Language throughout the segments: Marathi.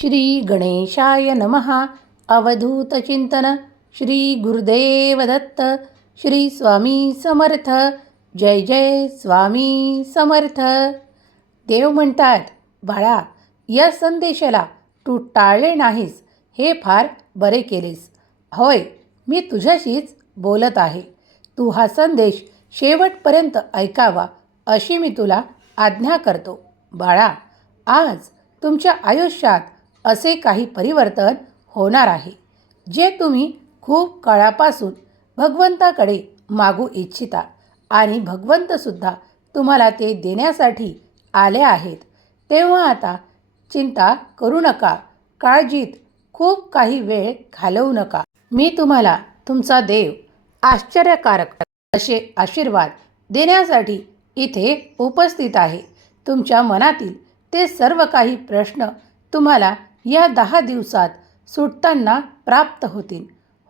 श्री गणेशाय नमः अवधूतचिंतन श्री गुरुदेव दत्त. श्री स्वामी समर्थ. जय जय स्वामी समर्थ. देव म्हणतात बाळा या संदेशाला तू टाळले नाहीस. हे फार बरे केलेस. होय मी तुझ्याशीच बोलत आहे. तू हा संदेश शेवटपर्यंत ऐकावा अशी मी तुला आज्ञा करतो. बाळा आज तुमच्या आयुष्यात असे काही परिवर्तन होणार आहे जे तुम्ही खूप काळापासून भगवंताकडे मागू इच्छिता आणि भगवंतसुद्धा तुम्हाला ते देण्यासाठी आले आहेत. तेव्हा आता चिंता करू नका काळजीत खूप काही वेळ घालवू नका. मी तुम्हाला तुमचा देव आश्चर्यकारक असे आशीर्वाद देण्यासाठी इथे उपस्थित आहे. तुमच्या मनातील ते सर्व काही प्रश्न तुम्हाला या दहा दिवसात सुटताना प्राप्त होतील.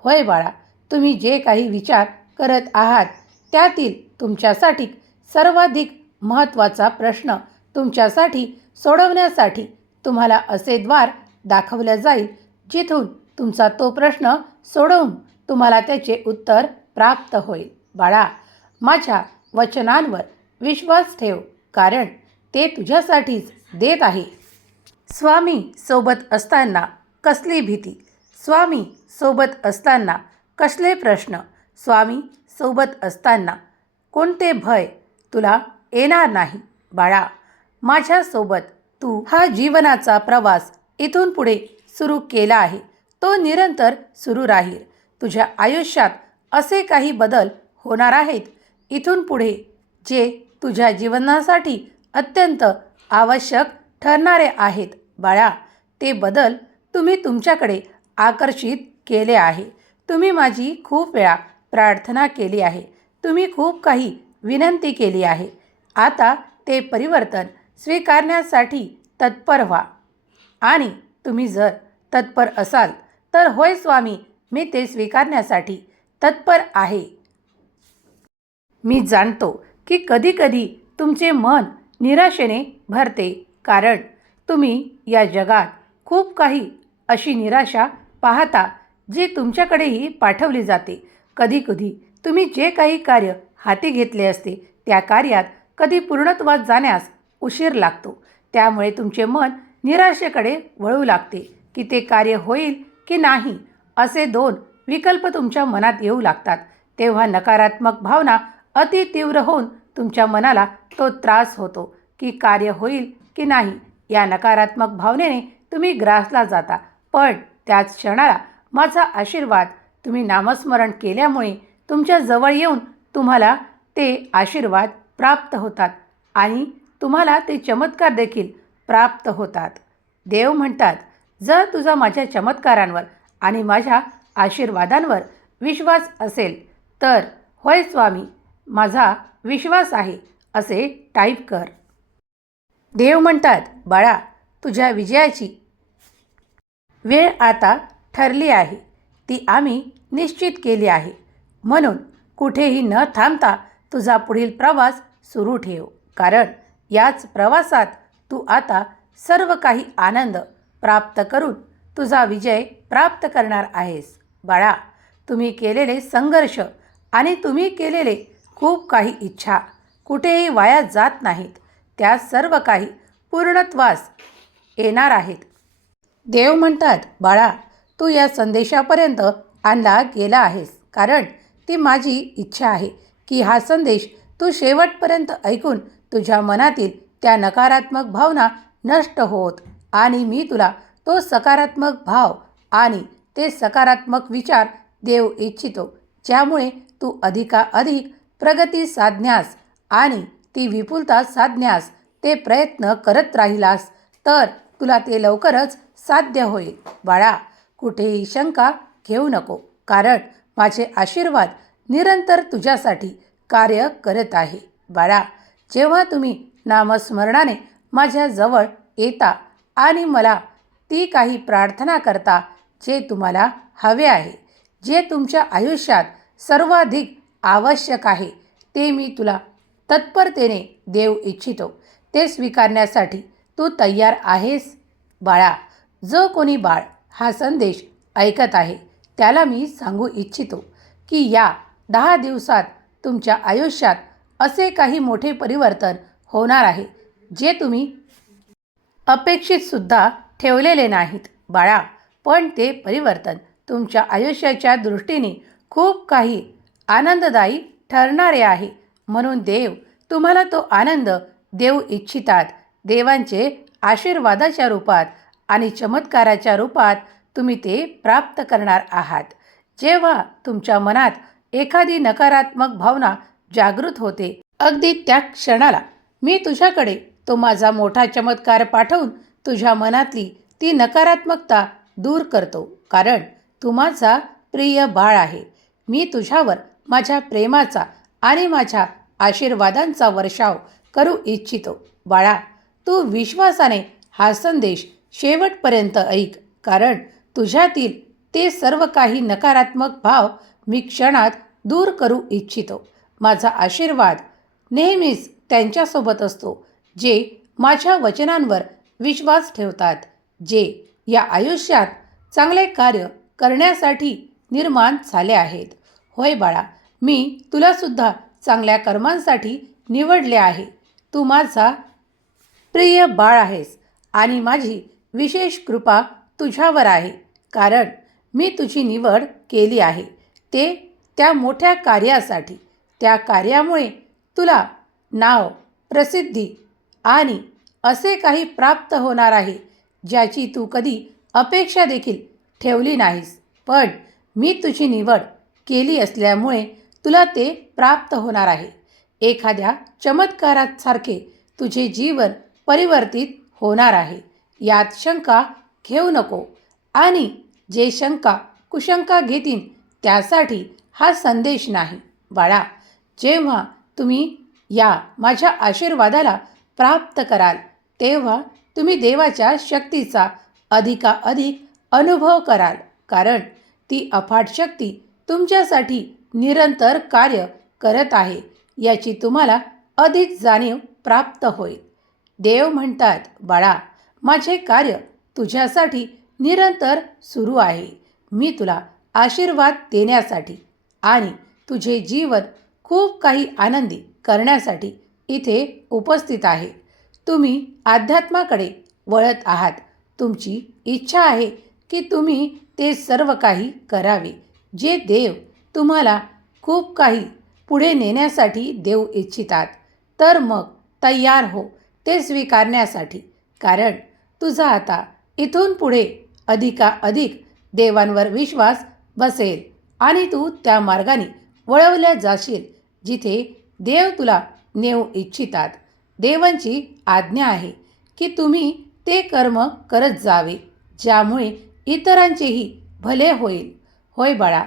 होय बाळा तुम्ही जे काही विचार करत आहात त्यातील तुमच्यासाठी सर्वाधिक महत्त्वाचा प्रश्न तुमच्यासाठी सोडवण्यासाठी तुम्हाला असे द्वार दाखवले जाईल जिथून तुमचा तो प्रश्न सोडवून तुम्हाला त्याचे उत्तर प्राप्त होईल. बाळा माझ्या वचनांवर विश्वास ठेव कारण ते तुझ्यासाठीच देत आहे. स्वामी सोबत असताना कसली भीती? स्वामी सोबत असताना कसले प्रश्न? स्वामी सोबत असताना कोणते भय तुला येणार नाही? बाळा माझ्यासोबत तू हा जीवनाचा प्रवास इथून पुढे सुरू केला आहे. तो निरंतर सुरू राहील. तुझ्या आयुष्यात असे काही बदल होणार आहेत. इथून पुढे जे तुझ्या जीवनासाठी अत्यंत आवश्यक ठरणारे आहेत. बाळा ते बदल तुम्ही तुमच्याकडे आकर्षित केले आहे. तुम्ही माझी खूप वेळा प्रार्थना केली आहे. तुम्ही खूप काही विनंती केली आहे. आता ते परिवर्तन स्वीकारण्यासाठी तत्पर व्हा. आणि तुम्ही जर तत्पर असाल तर होय स्वामी मी ते स्वीकारण्यासाठी तत्पर आहे. मी जाणतो की कधीकधी तुमचे मन निराशेने भरते. कारण तुम्ही या जगात खूप काही अशी निराशा पाहता जी तुमच्याकडेही पाठवली जाते. कधीकधी तुम्ही जे काही कार्य हाती घेतले असते त्या कार्यात कधी पूर्णत्वात जाण्यास उशीर लागतो. त्यामुळे तुमचे मन निराशेकडे वळू लागते की ते कार्य होईल की नाही असे दोन विकल्प तुमच्या मनात येऊ लागतात. तेव्हा नकारात्मक भावना अति तीव्र होऊन तुमच्या मनाला तो त्रास होतो की कार्य होईल की नाही या नकारात्मक भावनेने तुम्ही ग्रासला जाता. पण त्याच क्षणाला माझा आशीर्वाद. तुम्ही नामस्मरण केल्यामुळे तुमच्या जवळ येऊन तुम्हाला ते आशीर्वाद प्राप्त होतात आणि तुम्हाला ते चमत्कार देखील प्राप्त होतात. देव म्हणतात जर तुझा माझ्या चमत्कारांवर आणि माझ्या आशीर्वादांवर विश्वास असेल तर होय स्वामी माझा विश्वास आहे असे टाईप कर. देव म्हणतात बाळा तुझ्या विजयाची वेळ आता ठरली आहे. ती आम्ही निश्चित केली आहे. म्हणून कुठेही न थांबता तुझा पुढील प्रवास सुरू ठेव. कारण याच प्रवासात तू आता सर्व काही आनंद प्राप्त करून तुझा विजय प्राप्त करणार आहेस. बाळा तुम्ही केलेले संघर्ष आणि तुम्ही केलेले खूप काही इच्छा कुठेही वाया जात नाहीत. त्या सर्व काही पूर्णत्वास येणार आहेत. देव म्हणतात बाळा तू या संदेशापर्यंत आणला गेला आहेस. कारण ती माझी इच्छा आहे की हा संदेश तू शेवटपर्यंत ऐकून तुझ्या मनातील त्या नकारात्मक भावना नष्ट होत आणि मी तुला तो सकारात्मक भाव आणि ते सकारात्मक विचार देव इच्छितो ज्यामुळे तू अधिकाधिक प्रगती साधण्यास आणि ती विपुलता साधण्यास ते प्रयत्न करत राहिलास तर तुला ते लवकरच साध्य होईल. बाळा कुठेही शंका घेऊ नको कारण माझे आशीर्वाद निरंतर तुझ्यासाठी कार्य करत आहे. बाळा जेव्हा तुम्ही नामस्मरणाने माझ्याजवळ येता आणि मला ती काही प्रार्थना करता जे तुम्हाला हवे आहे जे तुमच्या आयुष्यात सर्वाधिक आवश्यक आहे ते मी तुला तत्परतेने देऊ इच्छितो. ते स्वीकारण्यासाठी तू तयार आहेस? बाळा जो कोणी बाळ हा संदेश ऐकत आहे त्याला मी सांगू इच्छितो की या दहा दिवसात तुमच्या आयुष्यात असे काही मोठे परिवर्तन होणार आहे जे तुम्ही अपेक्षितसुद्धा ठेवलेले नाहीत. बाळा पण ते परिवर्तन तुमच्या आयुष्याच्या दृष्टीने खूप काही आनंददायी ठरणारे आहे. म्हणून देव तुम्हाला तो आनंद देऊ इच्छितात. देवांचे आशीर्वादाच्या रूपात आणि चमत्काराच्या रूपात तुम्ही ते प्राप्त करणार आहात. जेव्हा तुमच्या मनात एखादी नकारात्मक भावना जागृत होते अगदी त्या क्षणाला मी तुझ्याकडे तो माझा मोठा चमत्कार पाठवून तुझ्या मनातली ती नकारात्मकता दूर करतो. कारण तू माझा प्रिय बाळ आहे. मी तुझ्यावर माझ्या प्रेमाचा आणि माझ्या आशीर्वादांचा वर्षाव करू इच्छितो. बाळा तू विश्वासाने हा संदेश शेवटपर्यंत ऐक कारण तुझ्यातील ते सर्व काही नकारात्मक भाव मी क्षणात दूर करू इच्छितो. माझा आशीर्वाद नेहमीच त्यांच्यासोबत असतो जे माझ्या वचनांवर विश्वास ठेवतात जे या आयुष्यात चांगले कार्य करण्यासाठी निर्माण झाले आहेत. होय बाळा मी तुलासुद्धा चांगल्या कर्मांसाठी निवडले आहे. तू माझा प्रिय बाळ आहेस आणि माझी विशेष कृपा तुझ्यावर आहे. कारण मी तुझी निवड केली आहे. ते त्या मोठ्या कार्यासाठी त्या कार्यामुळे तुला नाव प्रसिद्धी आणि असे काही प्राप्त होणार आहे ज्याची तू कधी अपेक्षा देखील ठेवली नाहीस. पण मी तुझी निवड केली असल्यामुळे तुला ते प्राप्त होणार आहे. एखाद्या चमत्कारासारखे तुझे जीवन परिवर्तित होणार आहे. यात शंका घेऊ नको. आणि जे शंका कुशंका घेतील त्यासाठी हा संदेश नाही. बाळा जेव्हा तुम्ही या माझ्या आशीर्वादाला प्राप्त कराल तेव्हा तुम्ही देवाच्या शक्तीचा अधिकाधिक अनुभव कराल. कारण ती अफाट शक्ती तुमच्यासाठी निरंतर कार्य करत आहे. याची तुम्हाला अधिक जाणीव प्राप्त होईल. देव म्हणतात बाळा माझे कार्य तुझ्यासाठी निरंतर सुरू आहे. मी तुला आशीर्वाद देण्यासाठी आणि तुझे जीवन खूप काही आनंदी करण्यासाठी इथे उपस्थित आहे. तुम्ही अध्यात्माकडे वळत आहात. तुमची इच्छा आहे की तुम्ही ते सर्व काही करावे. जे देव तुम्हाला खूप काही पुढे नेण्यासाठी देऊ इच्छितात. तर मग तयार हो ते स्वीकारण्यासाठी. कारण तुझा आता इथून पुढे अधिकाधिक देवांवर विश्वास बसेल आणि तू त्या मार्गाने वळवल्या जाशील जिथे देव तुला नेऊ इच्छितात. देवांची आज्ञा आहे की तुम्ही ते कर्म करत जावे ज्यामुळे इतरांचेही भले होईल. होय बाळा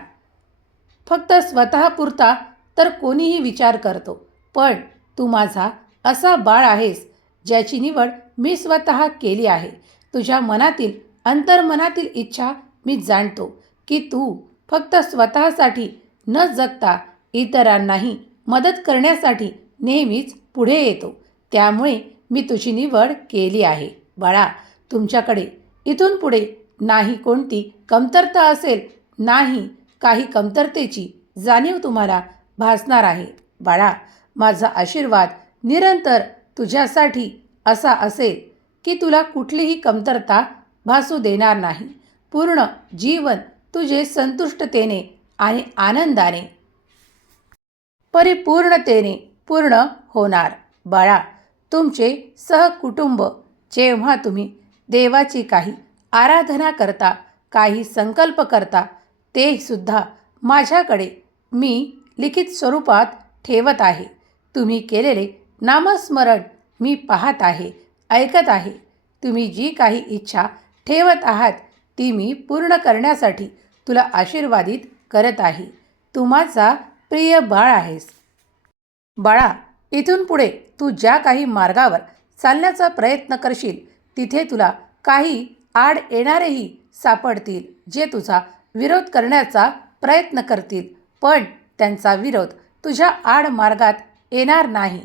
फक्त स्वतःपुरता तर कोणीही विचार करतो. पण तू माझा असा बाळ आहेस ज्याची निवड मी स्वतः केली आहे. तुझ्या मनातील अंतर्मनातील इच्छा मी जाणतो की तू फक्त स्वतःसाठी न जगता इतरांनाही मदत करण्यासाठी नेहमीच पुढे येतो. त्यामुळे मी तुझी निवड केली आहे. बाळा तुमच्याकडे इथून पुढे नाही कोणती कमतरता असेल नाही काही कमतरतेची जाणीव तुम्हाला भासणार आहे. बाळा माझा आशीर्वाद निरंतर तुझ्यासाठी असा असेल की तुला कुठलीही कमतरता भासू देणार नाही. पूर्ण जीवन तुझे संतुष्टतेने आणि आनंदाने परिपूर्णतेने पूर्ण होणार. बाळा तुमचे सहकुटुंब जेव्हा तुम्ही देवाची काही आराधना करता काही संकल्प करता ते सुद्धा माझ्याकडे मी लिखित स्वरूपात ठेवत आहे. तुम्ही केलेले नामस्मरण मी पाहत आहे ऐकत आहे. तुम्ही जी काही इच्छा ठेवत आहात ती मी पूर्ण करण्यासाठी तुला आशीर्वादित करत आहे. तू माझा प्रिय बाळ आहेस. बाळा इथून पुढे तू ज्या काही मार्गावर चालण्याचा प्रयत्न करशील तिथे तुला काही आड येणारेही सापडतील जे तुझा विरोध करण्याचा प्रयत्न करतील. पण त्यांचा विरोध तुझ्या आड मार्गात येणार नाही.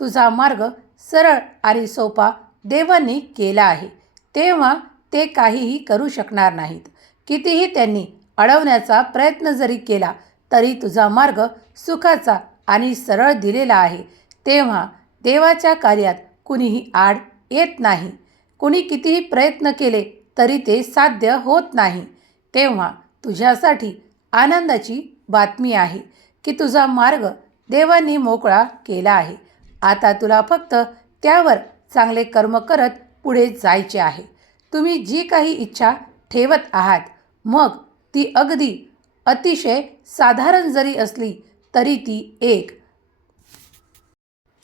तुझा मार्ग सरळ आणि सोपा देवांनी केला आहे. तेव्हा ते काहीही करू शकणार नाहीत. कितीही त्यांनी अडवण्याचा प्रयत्न जरी केला तरी तुझा मार्ग सुखाचा आणि सरळ दिलेला आहे. तेव्हा देवाच्या कार्यात कुणीही आड येत नाही. कुणी कितीही प्रयत्न केले तरी ते साध्य होत नाही. तेव्हा तुझ्यासाठी आनंदाची बातमी आहे. की तुझा मार्ग देवांनी मोकळा केला आहे. आता तुला फक्त त्यावर चांगले कर्म करत पुढे जायचे आहे. तुम्ही जी काही इच्छा ठेवत आहात मग ती अगदी अतिशय साधारण जरी असली तरी ती एक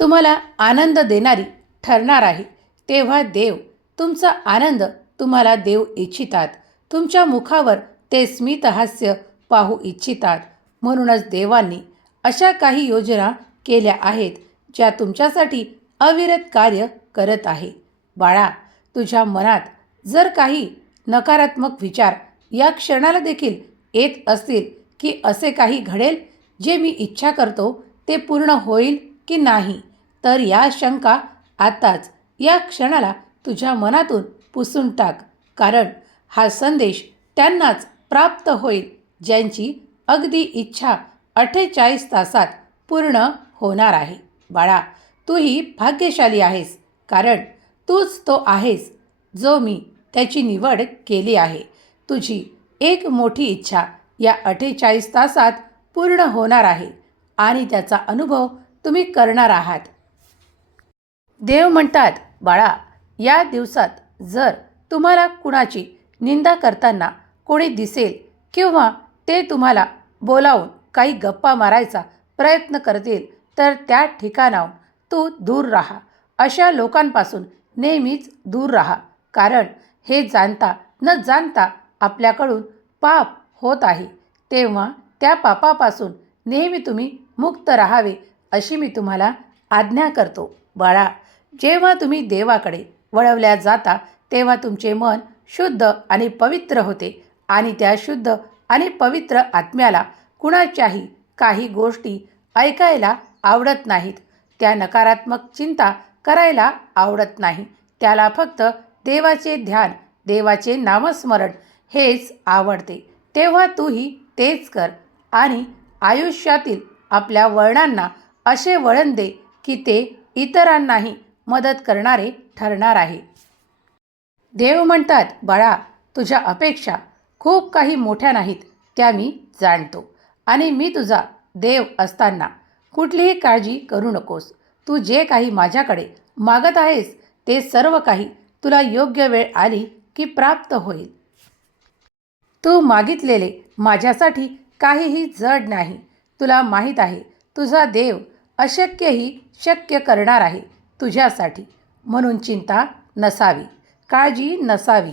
तुम्हाला आनंद देणारी ठरणार आहे. तेव्हा देव तुमचा आनंद तुम्हाला देऊ इच्छितात. तुमच्या मुखावर ते स्मितहास्य पाहू इच्छितात. म्हणूनच देवांनी अशा काही योजना केल्या आहेत ज्या तुमच्यासाठी अविरत कार्य करत आहे. बाळा तुझ्या मनात जर काही नकारात्मक विचार या क्षणाला देखील येत असतील की असे काही घडेल जे मी इच्छा करतो ते पूर्ण होईल की नाही तर या शंका आताच या क्षणाला तुझ्या मनातून पुसून टाक. कारण हा संदेश त्यांनाच प्राप्त होईल ज्यांची अगदी इच्छा अठ्ठेचाळीस तासात पूर्ण होणार आहे. बाळा तूही भाग्यशाली आहेस कारण तूच तो आहेस जो मी त्याची निवड केली आहे. तुझी एक मोठी इच्छा या अठ्ठेचाळीस तासात पूर्ण होणार आहे आणि त्याचा अनुभव तुम्ही करणार आहात. देव म्हणतात बाळा या दिवसात जर तुम्हाला कुणाची निंदा करताना कोणी दिसेल किंवा ते तुम्हाला बोलावून काही गप्पा मारायचा प्रयत्न करतील तर त्या ठिकाणाहून तू दूर राहा. अशा लोकांपासून नेहमीच दूर राहा कारण हे जाणता न जाणता आपल्याकडून पाप होत आहे. तेव्हा त्या पापापासून नेहमी तुम्ही मुक्त राहावे अशी मी तुम्हाला आज्ञा करतो. बाळा जेव्हा तुम्ही देवाकडे वळवल्या जाता तेव्हा तुमचे मन शुद्ध आणि पवित्र होते आणि त्या शुद्ध आणि पवित्र आत्म्याला कुणाच्याही काही गोष्टी ऐकायला आवडत नाहीत. त्या नकारात्मक चिंता करायला आवडत नाही. त्याला फक्त देवाचे ध्यान देवाचे नामस्मरण हेच आवडते. तेव्हा तूही तेच कर आणि आयुष्यातील आपल्या वळणांना असे वळण दे की ते इतरांनाही मदत करणारे ठरणार आहे. देव म्हणतात बाळा तुझ्या अपेक्षा खूप काही मोठ्या नाहीत त्या मी जाणतो. आणि मी तुझा देव असताना कुठलीही काळजी करू नकोस. तू जे काही माझ्याकडे मागत आहेस ते सर्व काही तुला योग्य वेळ आली की प्राप्त होईल. तू मागितलेले माझ्यासाठी काहीही जड नाही. तुला माहीत आहे तुझा देव अशक्यही शक्य करणार आहे तुझ्यासाठी. म्हणून चिंता नसावी काळजी नसावी.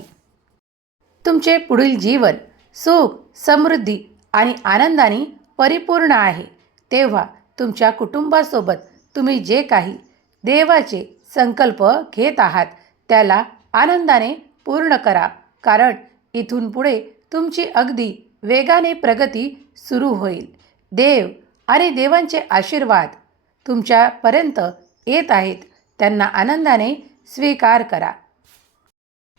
तुमचे पुढील जीवन सुख समृद्धी आणि आनंदाने परिपूर्ण आहे. तेव्हा तुमच्या कुटुंबासोबत तुम्ही जे काही देवाचे संकल्प घेत आहात त्याला आनंदाने पूर्ण करा. कारण इथून पुढे तुमची अगदी वेगाने प्रगती सुरू होईल. देव आणि देवांचे आशीर्वाद तुमच्यापर्यंत येत आहेत. त्यांना आनंदाने स्वीकार करा.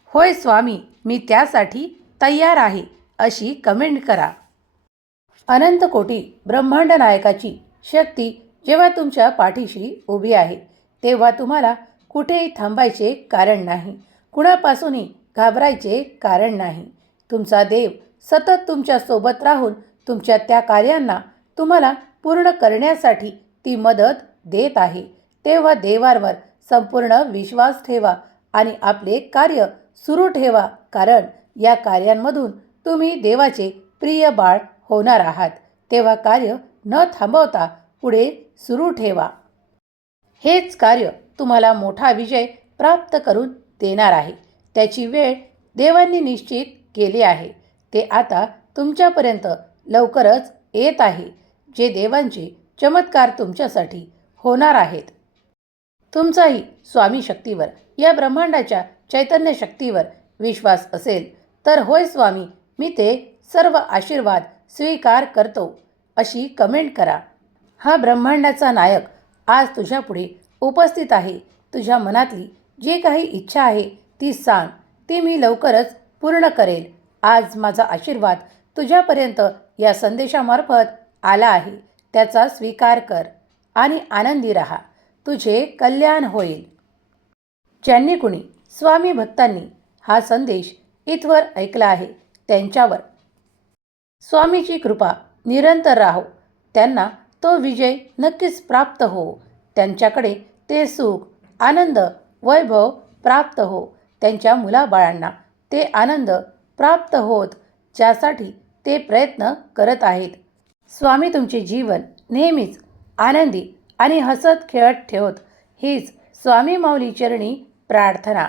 होय स्वामी मी त्यासाठी तयार आहे अशी कमेंट करा. अनंत कोटी ब्रह्मांड नायकाची शक्ती जेव्हा तुमच्या पाठीशी उभी आहे तेव्हा तुम्हाला कुठेही थांबायचे कारण नाही. कुणापासूनही घाबरायचे कारण नाही. तुमचा देव सतत तुमच्यासोबत राहून तुमच्या त्या कार्यांना तुम्हाला पूर्ण करण्यासाठी ती मदत देत आहे. तेव्हा देवांवर संपूर्ण विश्वास ठेवा आणि आपले कार्य सुरू ठेवा कारण या कार्यांमधून तुम्ही देवाचे प्रिय बाळ होणार आहात. तेव्हा कार्य न थांबवता पुढे सुरू ठेवा. हेच कार्य तुम्हाला मोठा विजय प्राप्त करून देणार आहे. त्याची वेळ देवांनी निश्चित केली आहे. ते आता तुमच्यापर्यंत लवकरच येत आहे जे देवांचे चमत्कार तुमच्यासाठी होणार आहेत. तुमचाही स्वामी शक्तीवर या ब्रह्मांडाच्या चैतन्य शक्तीवर विश्वास असेल तर होय स्वामी मी ते सर्व आशीर्वाद स्वीकार करतो अशी कमेंट करा. हा ब्रह्मांडाचा नायक आज तुझ्यापुढे उपस्थित आहे. तुझ्या मनातली जी काही इच्छा आहे ती सांग. ती मी लवकरच पूर्ण करेल. आज माझा आशीर्वाद तुझ्यापर्यंत या संदेशामार्फत आला आहे. त्याचा स्वीकार कर आणि आनंदी रहा. तुझे कल्याण होईल. ज्यांनी कुणी स्वामी भक्तांनी हा संदेश इथवर ऐकला आहे. त्यांच्यावर स्वामीची कृपा निरंतर राहो. त्यांना तो विजय नक्कीच प्राप्त हो. त्यांच्याकडे ते सुख आनंद वैभव प्राप्त हो. त्यांच्या मुलाबाळांना ते आनंद प्राप्त होत ज्यासाठी ते प्रयत्न करत आहेत. स्वामी तुमचे जीवन नेहमीच आनंदी आणि हसत खेळत ठेवत हीच स्वामी माऊली चरणी प्रार्थना.